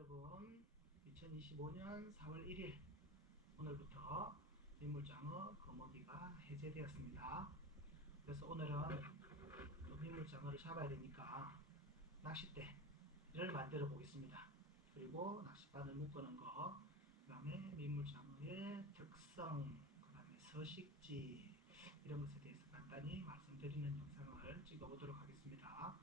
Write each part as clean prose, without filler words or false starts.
여러분, 2025년 4월 1일 오늘부터 민물장어 거머기가 해제되었습니다. 그래서 오늘은 민물장어를 잡아야 되니까 낚싯대를 만들어 보겠습니다. 그리고 낚싯바늘 묶는 거, 그 다음에 민물장어의 특성, 그 다음에 서식지 이런 것에 대해서 간단히 말씀드리는 영상을 찍어보도록 하겠습니다.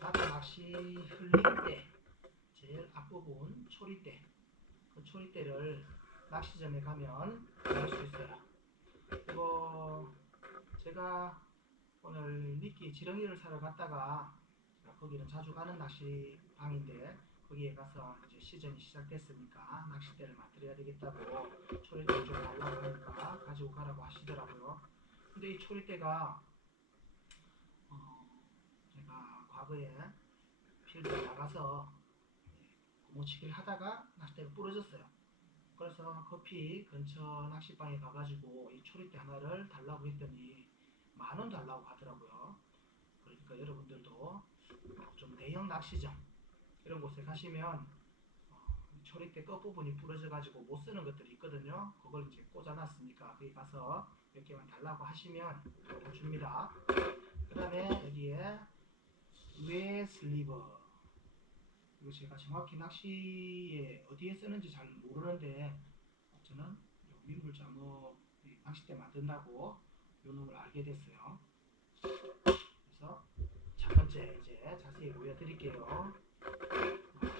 바다 낚시 흘릴 때 제일 앞부분 초리대, 그 초리대를 낚시점에 가면 볼 수 있어요. 그리고 제가 오늘 미끼 지렁이를 사러 갔다가, 거기는 자주 가는 낚시방인데 거기에 가서 이제 시즌이 시작됐으니까 낚싯대를 만들어야 되겠다고 초리대를 좀 달라고 하니까 가지고 가라고 하시더라고요. 근데 이 초리대가 제가 과거에 필드 나가서 구멍치기를 하다가 낚싯대가 부러졌어요. 그래서 커피 근처 낚시방에 가가지고 이 초리대 하나를 달라고 했더니 10,000원 달라고 하더라고요. 그러니까 여러분들도 좀 대형 낚시점 이런 곳에 가시면 초리대 끝부분이 부러져가지고 못 쓰는 것들이 있거든요. 그걸 이제 꽂아놨으니까 거기 가서 몇 개만 달라고 하시면 다 줍니다. 그 다음에 여기에 외 슬리버, 이거 제가 정확히 낚시에 어디에 쓰는지 잘 모르는데 저는 민물장어 낚싯대 만든다고 요 놈을 알게 됐어요. 그래서 첫 번째 이제 자세히 보여드릴게요.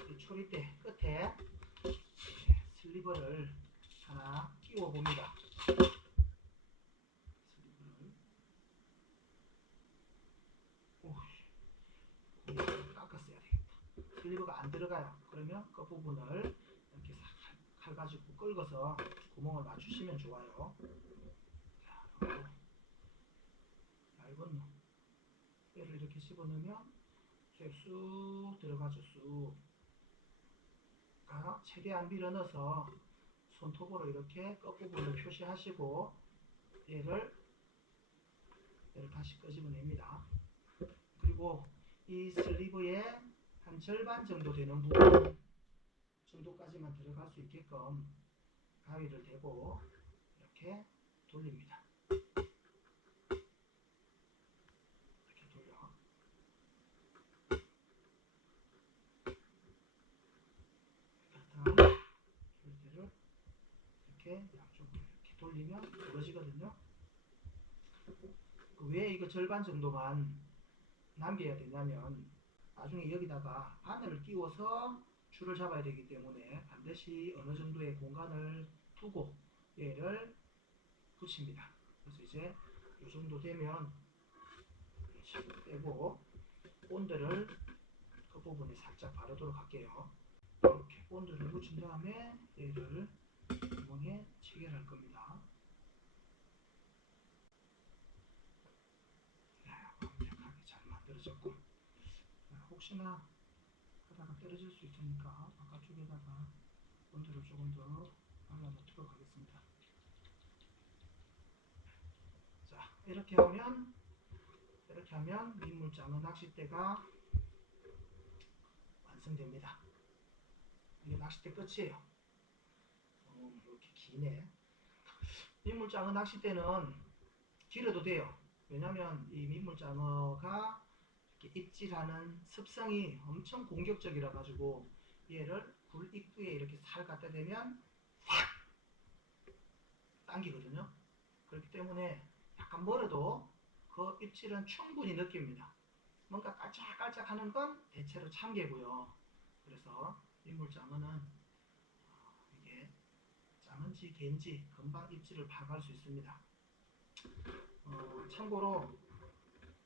이 초리대 끝에 슬리버를 하나 끼워 봅니다. 슬리버를 깎았어야 되겠다. 슬리버가 안 들어가요. 그러면 그 부분을 이렇게 칼 가지고 긁어서 구멍을 맞추시면 좋아요. 자, 얇은 놈 뼈를 이렇게 집어넣으면 쑥 들어가죠. 쑥. 최대한 밀어넣어서 손톱으로 이렇게 끝부분을 표시하시고 얘를 다시 끄집어냅니다. 그리고 이 슬리브의 한 절반 정도 되는 부분 정도까지만 들어갈 수 있게끔 가위를 대고 이렇게 돌립니다. 이렇게 돌려. 그렇다면 초리대를 이렇게 양쪽으로 이렇게 돌리면 부러지거든요. 왜 이거 절반 정도만 남겨야 되냐면 나중에 여기다가 바늘을 끼워서 줄을 잡아야 되기 때문에 반드시 어느 정도의 공간을 두고 얘를 붙입니다. 그래서 이제 이 정도 되면 빼고 본드를 그 부분에 살짝 바르도록 할게요. 이렇게 본드를 붙인 다음에 얘를 구멍에 체결할 겁니다. 완벽하게 잘 만들어졌고, 혹시나 하다가 떨어질 수 있으니까 바깥쪽에다가 본드를 조금 더 발라놓도록 하겠습니다. 자, 이렇게 하면 민물장어 낚싯대가 완성됩니다. 이게 낚싯대 끝이에요. 이렇게 기네. 민물장어 낚싯대는 길어도 돼요. 왜냐면 이 민물장어가 이렇게 입질하는 습성이 엄청 공격적이라 가지고 얘를 굴 입구에 이렇게 살 갖다 대면 확 당기거든요. 그렇기 때문에 약간 멀어도 그 입질은 충분히 느낍니다. 뭔가 깔짝깔짝 하는 건 대체로 참개고요. 그래서 민물장어는 이게 짱은지 개인지 금방 입질을 파악할 수 있습니다. 참고로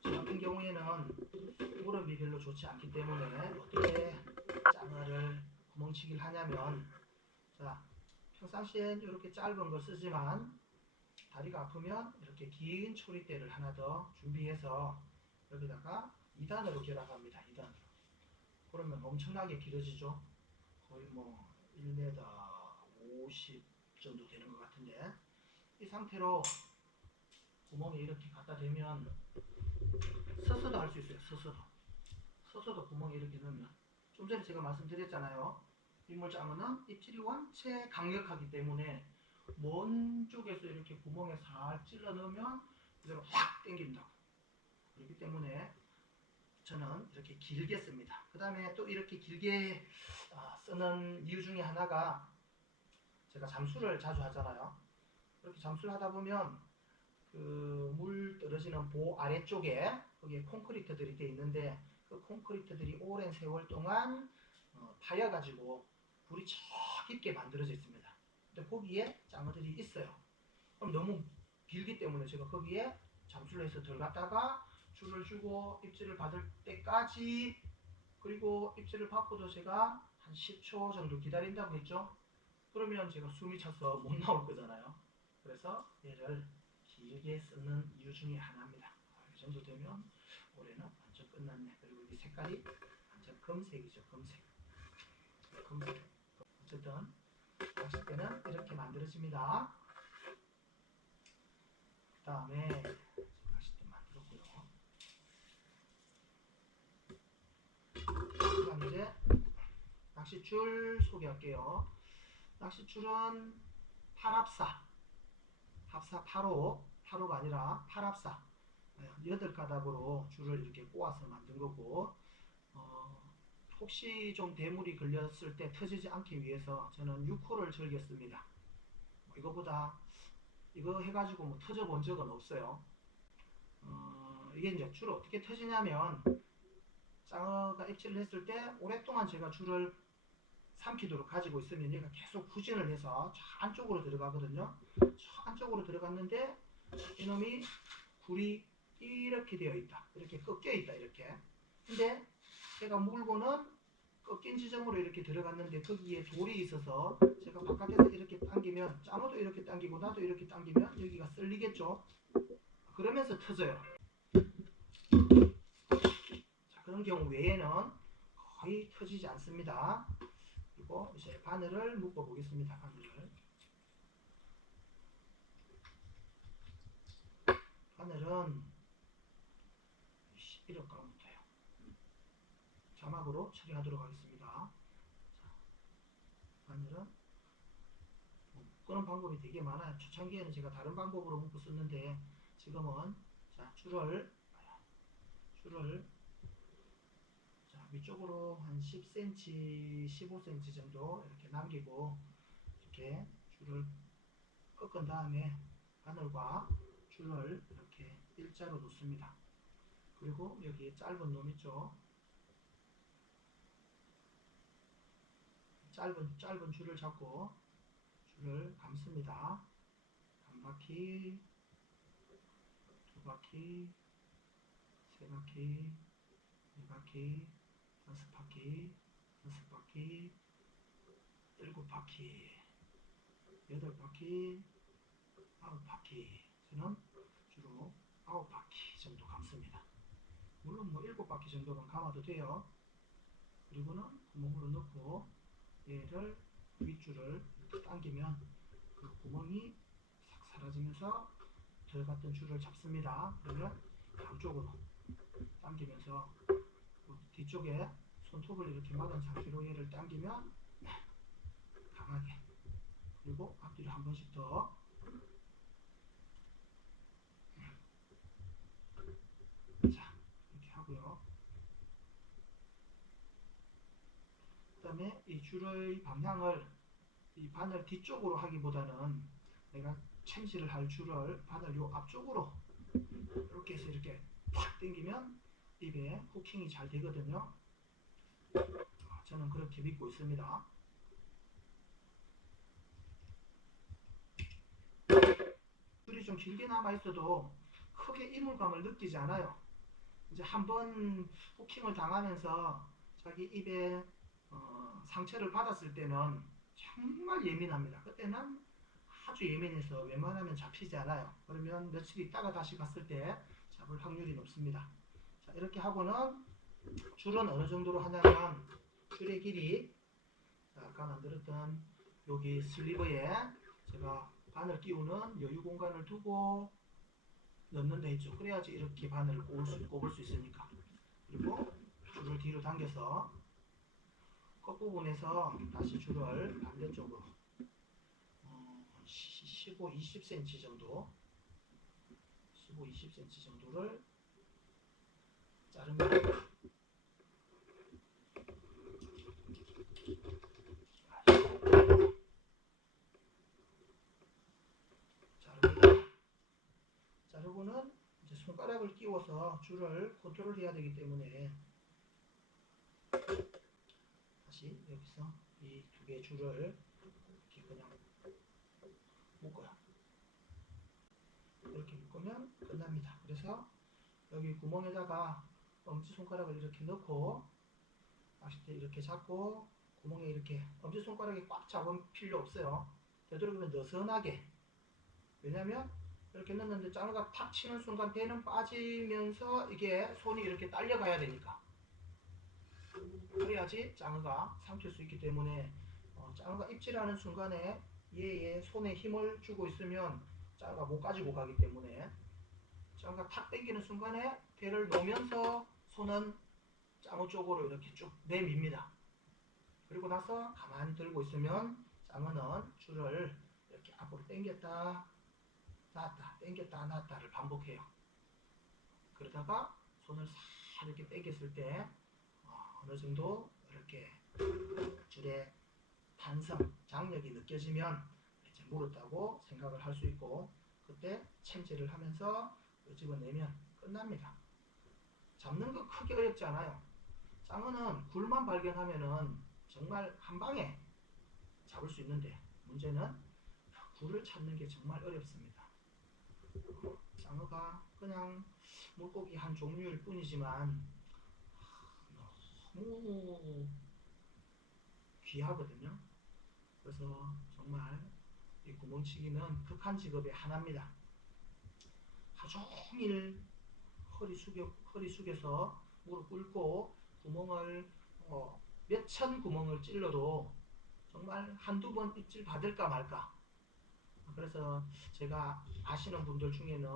저 같은 경우에는 무릎이 별로 좋지 않기 때문에 어떻게 장어를 구멍치기를 하냐면, 자, 평상시엔 이렇게 짧은 걸 쓰지만 다리가 아프면 이렇게 긴 초리대를 하나 더 준비해서 여기다가 2단으로 결합합니다. 2단으로. 그러면 엄청나게 길어지죠. 거의 뭐 1m 50 정도 되는 것 같은데, 이 상태로 구멍에 이렇게 갖다 대면 서서도 할 수 있어요. 서서도 구멍에 이렇게 넣으면 좀 전에 제가 말씀드렸잖아요. 빗물장어는 입질이 원체 강력하기 때문에 먼 쪽에서 이렇게 구멍에 살 찔러 넣으면 그대로 확 당긴다고. 그렇기 때문에 저는 이렇게 길게 씁니다. 그 다음에 또 이렇게 길게 쓰는 이유 중에 하나가 제가 잠수를 자주 하잖아요. 그렇게 잠수를 하다 보면 그 물 떨어지는 보 아래쪽에 거기에 콘크리트들이 되어 있는데 그 콘크리트들이 오랜 세월 동안 파여가지고 불이 저 깊게 만들어져 있습니다. 근데 거기에 장어들이 있어요. 그럼 너무 길기 때문에 제가 거기에 잠수를 해서 들어갔다가 줄을 주고 입질을 받을 때까지, 그리고 입질을 받고도 제가 한 10초 정도 기다린다고 했죠. 그러면 제가 숨이 차서 못 나올 거잖아요. 그래서 얘를 길게 쓰는 이유 중에 하나입니다. 이 정도 되면 올해는 완전 끝났네. 그리고 이 색깔이 완전 검색이죠. 검색. 어쨌든 낚싯대는 이렇게 만들어집니다. 그 다음에 낚싯대 만들었고요. 그다음 이제 낚싯줄 소개할게요. 낚싯줄은 팔합사, 합사 8호가 아니라 팔합사 8가닥으로 줄을 이렇게 꼬아서 만든 거고, 혹시 좀 대물이 걸렸을 때 터지지 않기 위해서 저는 6호를 즐겼습니다. 이거 해가지고 뭐 터져 본 적은 없어요. 이게 이제 줄을 어떻게 터지냐면, 장어가 입질을 했을 때 오랫동안 제가 줄을 삼키도록 가지고 있으면 얘가 계속 후진을 해서 저 안쪽으로 들어가거든요. 저 안쪽으로 들어갔는데 이놈이 굴이 이렇게 되어 있다. 이렇게 꺾여 있다. 이렇게. 근데 제가 물고는 꺾인 지점으로 이렇게 들어갔는데 거기에 돌이 있어서 제가 바깥에서 이렇게 당기면, 장어도 이렇게 당기고 나도 이렇게 당기면 여기가 쓸리겠죠. 그러면서 터져요. 자, 그런 경우 외에는 거의 터지지 않습니다. 그리고 이제 바늘을 묶어 보겠습니다. 바늘은 11호가부터요. 자막으로 처리하도록 하겠습니다. 자, 바늘은 묶는 방법이 되게 많아요. 초창기에는 제가 다른 방법으로 묶고 썼는데 지금은 자, 줄을 자, 위쪽으로 한 10cm, 15cm 정도 이렇게 남기고 이렇게 줄을 꺾은 다음에 바늘과 줄을 이렇게 일자로 놓습니다. 그리고 여기 짧은 놈 있죠. 짧은 줄을 잡고 줄을 감습니다. 한 바퀴, 두 바퀴, 세 바퀴, 네 바퀴, 다섯 바퀴, 여섯 바퀴, 일곱 바퀴, 여덟 바퀴, 아홉 바퀴. 저는 주로 9바퀴 정도 감습니다. 물론 뭐 7바퀴 정도만 감아도 돼요. 그리고는 구멍으로 넣고 얘를 윗줄을 이렇게 당기면 그 구멍이 싹 사라지면서 들어갔던 줄을 잡습니다. 그러면 양쪽으로 당기면서 뒤쪽에 손톱을 이렇게 막은 상태로 얘를 당기면 강하게, 그리고 앞뒤로 한 번씩 더, 자 이렇게 하고요. 그 다음에 이 줄의 방향을 이 바늘 뒤쪽으로 하기보다는 내가 챔질을 할 줄을 바늘 요 앞쪽으로 이렇게 해서 이렇게 팍 당기면 입에 후킹이 잘 되거든요. 저는 그렇게 믿고 있습니다. 줄이 좀 길게 남아 있어도 크게 이물감을 느끼지 않아요. 이제 한번 후킹을 당하면서 자기 입에 상처를 받았을 때는 정말 예민합니다. 그때는 아주 예민해서 웬만하면 잡히지 않아요. 그러면 며칠 있다가 다시 갔을 때 잡을 확률이 높습니다. 자, 이렇게 하고는 줄은 어느 정도로 하냐면, 줄의 길이 아까 만들었던 여기 슬리버에 제가 바늘 끼우는 여유 공간을 두고 넣는 데 있죠. 그래야지 이렇게 바늘을 꼽을 수 있으니까. 그리고 줄을 뒤로 당겨서 끝부분에서 다시 줄을 반대쪽으로 15, 20cm 정도 15, 20cm 정도를 자릅니다. 자르고는 이제 손가락을 끼워서 줄을 컨트롤해야 되기 때문에 다시 여기서 이 두 개의 줄을 이렇게 그냥 묶어요. 이렇게 묶으면 끝납니다. 그래서 여기 구멍에다가 엄지손가락을 이렇게 넣고 낚싯대 이렇게 잡고 구멍에 이렇게 엄지손가락에 꽉 잡을 필요 없어요. 되도록이면 느슨하게. 왜냐면 이렇게 넣는데 장어가 탁 치는 순간 배는 빠지면서 이게 손이 이렇게 딸려가야 되니까. 그래야지 장어가 삼킬 수 있기 때문에 장어가 입질하는 순간에 얘의 손에 힘을 주고 있으면 장어가 못 가지고 가기 때문에 장어가 탁 당기는 순간에 배를 놓으면서 손은 장어 쪽으로 이렇게 쭉 내밉니다. 그리고 나서 가만히 들고 있으면 장어는 줄을 이렇게 앞으로 당겼다 놨다 당겼다 놨다를 반복해요. 그러다가 손을 싹 이렇게 당겼을 때 어느 정도 이렇게 줄의 탄성, 장력이 느껴지면 이제 물었다고 생각을 할 수 있고 그때 챔질을 하면서 끄집어내면 끝납니다. 잡는 거 크게 어렵지 않아요. 장어는 굴만 발견하면은 정말 한 방에 잡을 수 있는데 문제는 굴을 찾는 게 정말 어렵습니다. 장어가 그냥 물고기 한 종류일 뿐이지만 너무 귀하거든요. 그래서 정말 이 구멍치기는 극한 직업의 하나입니다. 하루 종일 허리 숙여서 무릎 꿇고 구멍을 몇천 구멍을 찔러도 정말 한두 번 입질 받을까 말까. 그래서 제가 아시는 분들 중에는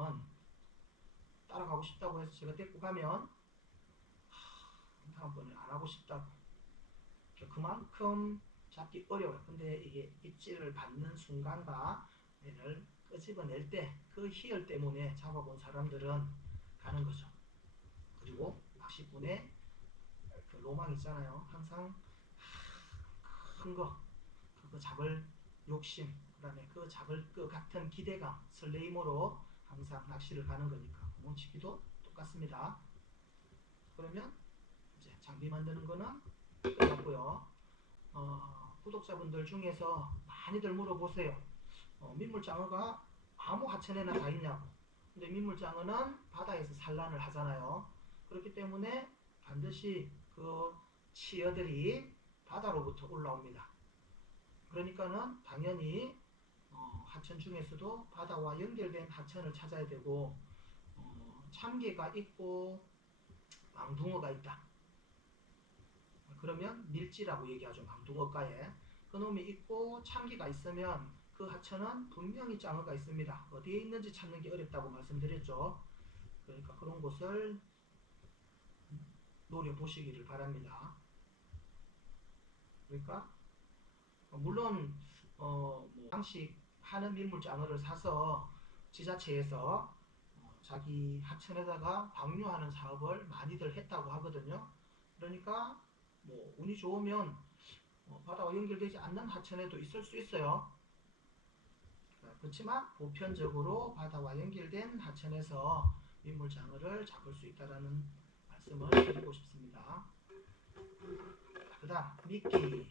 따라가고 싶다고 해서 제가 데리고 가면 다음번에 안 하고 싶다고. 그만큼 잡기 어려워요. 근데 이게 입질을 받는 순간과 얘를 끄집어낼 때 그 희열 때문에 잡아본 사람들은 가는 거죠. 그리고 낚시꾼의 그 로망 있잖아요. 항상 큰 거, 그거 잡을 욕심, 그 다음에 그 잡을 것 같은 기대감, 설레임으로 항상 낚시를 가는 거니까 구멍치기도 똑같습니다. 그러면 이제 장비 만드는 거는 끝났고요. 구독자분들 중에서 많이들 물어보세요. 민물장어가 아무 하천에나 다 있냐고. 근데 민물장어는 바다에서 산란을 하잖아요. 그렇기 때문에 반드시 그 치어들이 바다로부터 올라옵니다. 그러니까는 당연히 하천 중에서도 바다와 연결된 하천을 찾아야 되고 참개가 있고 망둥어가 있다. 그러면 밀지라고 얘기하죠. 망둥어가에. 그놈이 있고 참기가 있으면 그 하천은 분명히 장어가 있습니다. 어디에 있는지 찾는 게 어렵다고 말씀드렸죠. 그러니까 그런 곳을 노려보시기를 바랍니다. 그러니까 물론 양식하는 민물장어를 사서 지자체에서 자기 하천에다가 방류하는 사업을 많이들 했다고 하거든요. 그러니까 운이 좋으면 바다와 연결되지 않는 하천에도 있을 수 있어요. 그렇지만 보편적으로 바다와 연결된 하천에서 민물장어를 잡을 수 있다는 말씀을 드리고 싶습니다. 그 다음 미끼.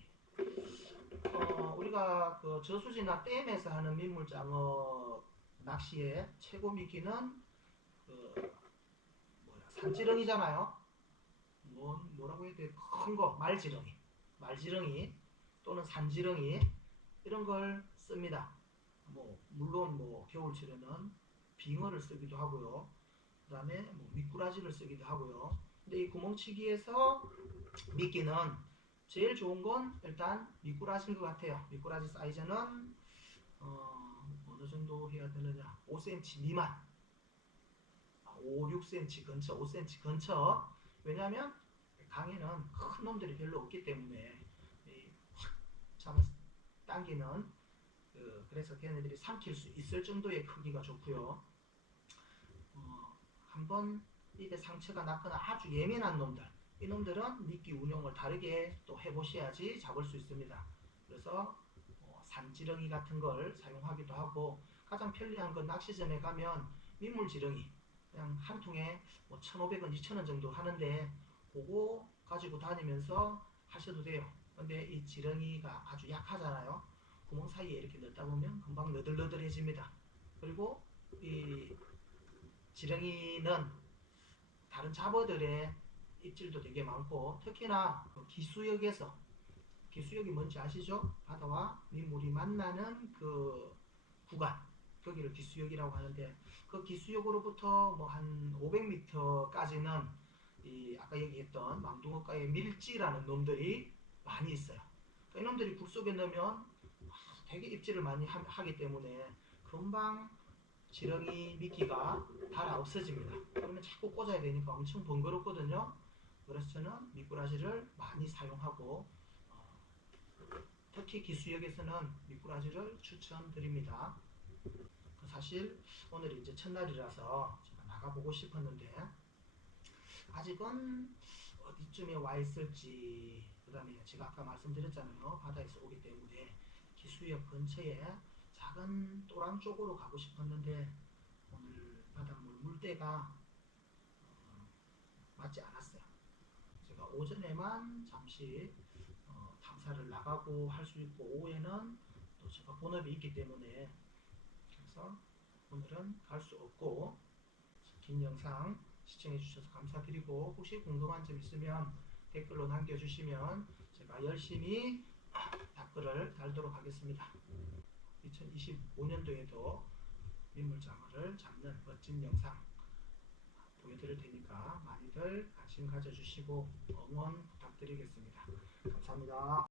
우리가 그 저수지나 댐에서 하는 민물장어 낚시의 최고 미끼는 산지렁이잖아요. 뭐라고 해야 돼? 큰 거, 말지렁이 또는 산지렁이 이런 걸 씁니다. 물론 겨울철에는 빙어를 쓰기도 하고요. 그 다음에 미꾸라지를 쓰기도 하고요. 근데 이 구멍치기에서 미끼는 제일 좋은 건 일단 미꾸라지인 것 같아요. 미꾸라지 사이즈는 어느 정도 해야 되느냐? 5cm 미만. 5, 6cm 근처, 5cm 근처. 왜냐하면 강에는 큰 놈들이 별로 없기 때문에 당기는 그래서 걔네들이 삼킬 수 있을 정도의 크기가 좋고요. 한번 입에 상처가 났거나 아주 예민한 놈들, 이 놈들은 미끼 운용을 다르게 또 해보셔야지 잡을 수 있습니다. 그래서 산지렁이 같은 걸 사용하기도 하고, 가장 편리한 건 낚시점에 가면 민물지렁이 그냥 한 통에 1,500원, 2,000원 정도 하는데 그거 가지고 다니면서 하셔도 돼요. 근데 이 지렁이가 아주 약하잖아요. 구멍 사이에 이렇게 넣다 보면 금방 너들너들해집니다. 그리고 이 지렁이는 다른 잡어들의 입질도 되게 많고, 특히나 기수역에서, 기수역이 뭔지 아시죠? 바다와 민물이 만나는 그 구간, 거기를 기수역이라고 하는데, 그 기수역으로부터 뭐 한 500m까지는 이 아까 얘기했던 망둥어가의 밀지라는 놈들이 많이 있어요. 그 이놈들이 굴 속에 넣으면 되게 입질을 많이 하기 때문에 금방 지렁이 미끼가 달아 없어집니다. 그러면 자꾸 꽂아야 되니까 엄청 번거롭거든요. 그래서 저는 미꾸라지를 많이 사용하고, 특히 기수역에서는 미꾸라지를 추천드립니다. 사실 오늘 이제 첫날이라서 제가 나가보고 싶었는데 아직은 어디쯤에 와 있을지, 그 다음에 제가 아까 말씀드렸잖아요. 바다에서 오기 때문에 기수역 근처에 작은 또랑 쪽으로 가고 싶었는데 오늘 바닷물 물때가 맞지 않았어요. 제가 오전에만 잠시 탐사를 나가고 할 수 있고, 오후에는 또 제가 본업이 있기 때문에 그래서 오늘은 갈 수 없고, 긴 영상 시청해 주셔서 감사드리고, 혹시 궁금한 점 있으면 댓글로 남겨주시면 제가 열심히 답글을 달도록 하겠습니다. 2025년도에도 민물장어를 잡는 멋진 영상 보여드릴 테니까 많이들 관심 가져주시고 응원 부탁드리겠습니다. 감사합니다.